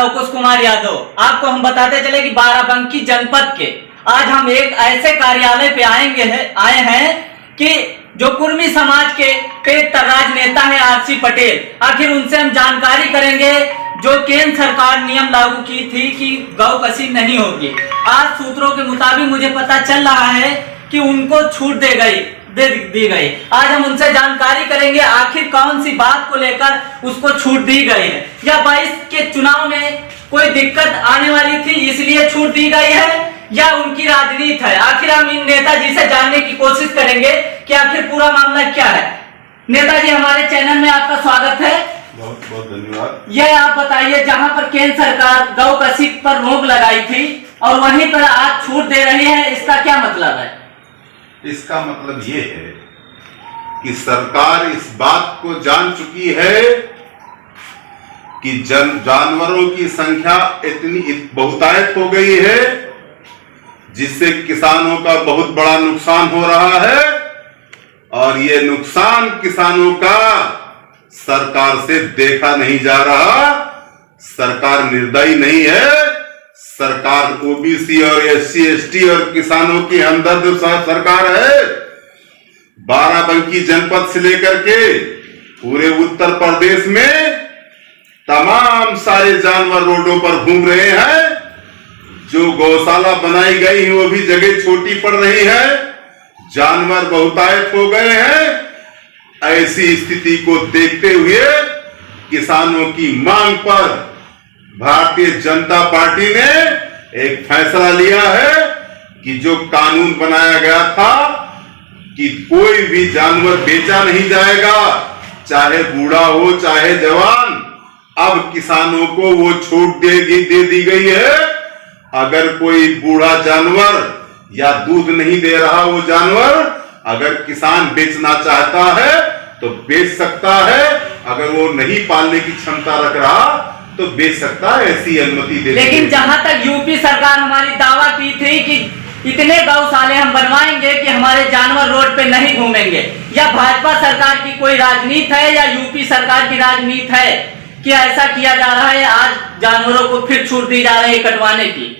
लवकुश कुमार यादव। आपको हम बताते चले कि बाराबंकी जनपद के आज हम एक ऐसे कार्यालय पे आए हैं कि जो कुर्मी समाज के तेज तर्राज नेता है आरसी पटेल। आखिर उनसे हम जानकारी करेंगे जो केंद्र सरकार नियम लागू की थी कि गौ कसी नहीं होगी। आज सूत्रों के मुताबिक मुझे पता चल रहा है कि उनको छूट दे दी गई। आज हम उनसे जानकारी करेंगे आखिर कौन सी बात को लेकर उसको छूट दी गई है, या 22 के चुनाव में कोई दिक्कत आने वाली थी इसलिए छूट दी गई है, या उनकी राजनीति है। आखिर हम इन नेताजी से जानने की कोशिश करेंगे कि आखिर पूरा मामला क्या है। नेताजी, हमारे चैनल में आपका स्वागत है। बहुत बहुत धन्यवाद। यह आप बताइए, जहां पर केंद्र सरकार गौ कसी पर रोक लगाई थी और वहीं पर आज छूट दे रही है, इसका क्या मतलब है? इसका मतलब ये है कि सरकार इस बात को जान चुकी है कि जानवरों की संख्या इतनी बहुतायत हो गई है जिससे किसानों का बहुत बड़ा नुकसान हो रहा है, और ये नुकसान किसानों का सरकार से देखा नहीं जा रहा। सरकार निर्दयी नहीं है, सरकार ओबीसी और एससी एसटी और किसानों की हमदर्द सरकार है। बाराबंकी जनपद से लेकर के पूरे उत्तर प्रदेश में तमाम सारे जानवर रोडों पर घूम रहे हैं। जो गौशाला बनाई गई है वो भी जगह छोटी पड़ रही है, जानवर बहुतायत हो गए हैं। ऐसी स्थिति को देखते हुए किसानों की मांग पर भारतीय जनता पार्टी ने एक फैसला लिया है कि जो कानून बनाया गया था कि कोई भी जानवर बेचा नहीं जाएगा, चाहे बूढ़ा हो चाहे जवान, अब किसानों को वो छूट दे दी गई है। अगर कोई बूढ़ा जानवर या दूध नहीं दे रहा वो जानवर अगर किसान बेचना चाहता है तो बेच सकता है, अगर वो नहीं पालने की क्षमता रख रहा तो बेच सकता है, ऐसी अनुमति दे। लेकिन जहां तक यूपी सरकार हमारी दावा की थी कि इतने गौशाले हम बनवाएंगे कि हमारे जानवर रोड पे नहीं घूमेंगे, या भाजपा सरकार की कोई राजनीति है या यूपी सरकार की राजनीति है कि ऐसा किया जा रहा है, आज जानवरों को फिर छूट दी जा रही है कटवाने की?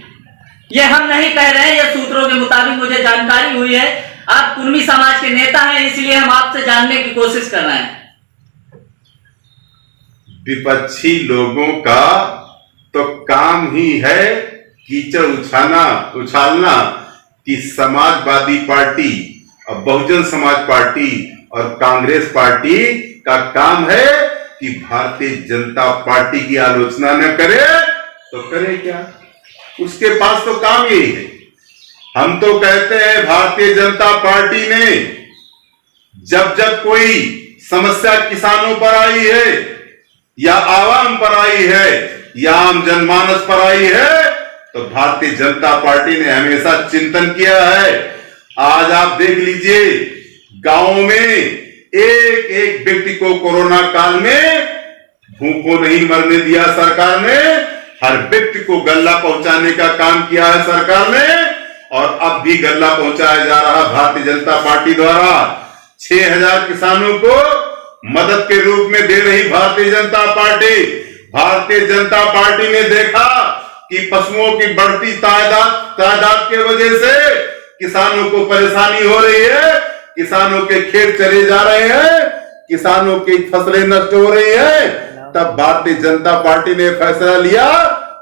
ये हम नहीं कह रहे हैं, ये सूत्रों के मुताबिक मुझे जानकारी हुई है। आप कुर्मी समाज के नेता हैं, इसलिए हम आपसे जानने की कोशिश कर रहे हैं। विपक्षी लोगों का तो काम ही है कीचड़ उछालना कि समाजवादी पार्टी और बहुजन समाज पार्टी और कांग्रेस पार्टी का काम है कि भारतीय जनता पार्टी की आलोचना न करे तो करे क्या, उसके पास तो काम यही है। हम तो कहते हैं भारतीय जनता पार्टी ने जब कोई समस्या किसानों पर आई है या आवाम पर आई है या आम जनमानस पर आई है तो भारतीय जनता पार्टी ने हमेशा चिंतन किया है। आज आप देख लीजिए, गांव में एक एक व्यक्ति को कोरोना काल में भूखों नहीं मरने दिया सरकार ने। हर व्यक्ति को गल्ला पहुंचाने का काम किया है सरकार ने, और अब भी गल्ला पहुंचाया जा रहा भारतीय जनता पार्टी द्वारा। 6000 किसानों को मदद के रूप में दे रही भारतीय जनता पार्टी। भारतीय जनता पार्टी ने देखा कि पशुओं की बढ़ती तादाद के वजह से किसानों को परेशानी हो रही है, किसानों के खेत चले जा रहे हैं, किसानों की फसलें नष्ट हो रही है। तब भारतीय जनता पार्टी ने फैसला लिया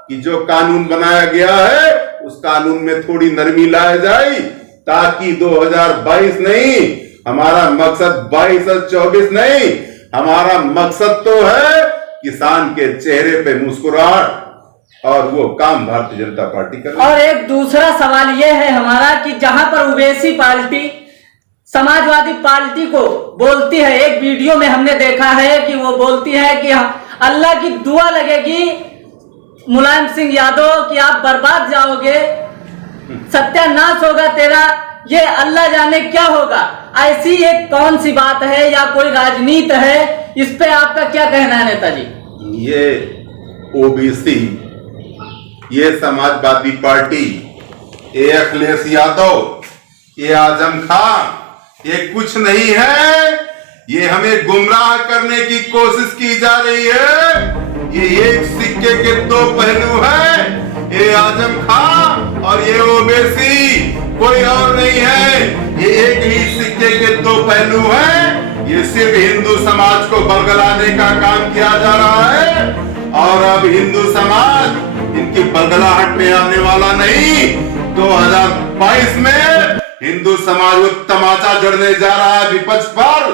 कि जो कानून बनाया गया है उस कानून में थोड़ी नरमी लाया जाए, ताकि 2022 नहीं, हमारा मकसद 22 और 24 नहीं, हमारा मकसद तो है किसान के चेहरे पे मुस्कुराहट, और वो काम भारतीय जनता पार्टी कर रही है। और एक दूसरा सवाल यह है हमारा कि जहां पर ओबीसी पार्टी समाजवादी पार्टी को बोलती है, एक वीडियो में हमने देखा है कि वो बोलती है कि अल्लाह की दुआ लगेगी मुलायम सिंह यादव कि आप बर्बाद जाओगे, सत्यानाश होगा तेरा, ये अल्लाह जाने क्या होगा। ऐसी एक कौन सी बात है या कोई राजनीति है, इस पे आपका क्या कहना है नेताजी? ये ओबीसी, ये समाजवादी पार्टी, ये अखिलेश यादव, ये आजम खान, ये कुछ नहीं है, ये हमें गुमराह करने की कोशिश की जा रही है। ये एक सिक्के के दो पहलू है। ये आजम खां और ये ओवैसी, कोई और नहीं है। ये एक ही सिक्के के दो पहलू हैं। ये सिर्फ हिंदू समाज को बलगलाने का काम किया जा रहा है और अब हिंदू समाज इनकी बलगलाहट में आने वाला नहीं। 2022 में हिंदू समाज वो तमाचा जड़ने जा रहा है विपक्ष पर,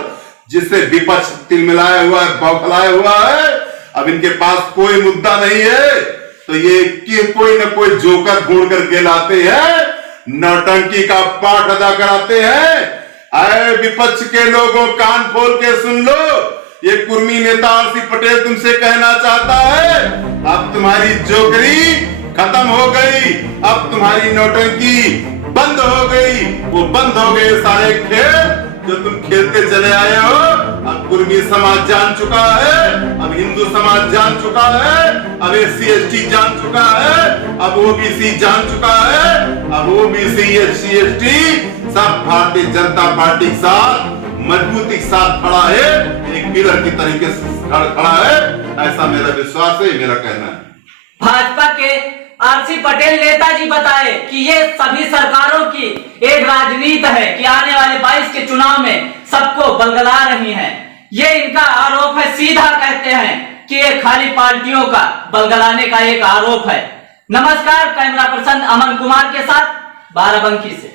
जिससे विपक्ष तिलमिलाया हुआ है, बौखलाया हुआ है। अब इनके पास कोई मुद्दा नहीं है, तो ये कोई न कोई जोकर ढूंढ करके लाते हैं, नौटंकी का पाठ अदा कराते हैं। अरे विपक्ष के लोगों, कान खोल के सुन लो, ये कुर्मी नेता आरसी पटेल तुमसे कहना चाहता है, अब तुम्हारी जोकरी खत्म हो गई, अब तुम्हारी नौटंकी बंद हो गई। वो बंद हो गए सारे खेल जो तुम खेलते चले आए हो। अब कुर्मी समाज जान चुका है, अब हिंदू समाज जान चुका है, अब SC/ST जान चुका है, अब OBC जान चुका है, अब OBC SC/ST सब भारतीय जनता पार्टी के साथ मजबूती के साथ खड़ा है, एक पिलर की तरीके से खड़ा है। ऐसा मेरा विश्वास है, मेरा कहना है। भाजपा के आरसी पटेल नेताजी बताए कि ये सभी सरकारों की एक राजनीति है कि आने वाले 22 के चुनाव में सबको बलगला रही हैं। ये इनका आरोप है, सीधा कहते हैं कि ये खाली पार्टियों का बलगलाने का एक आरोप है। नमस्कार, कैमरा पर्सन अमन कुमार के साथ बाराबंकी से।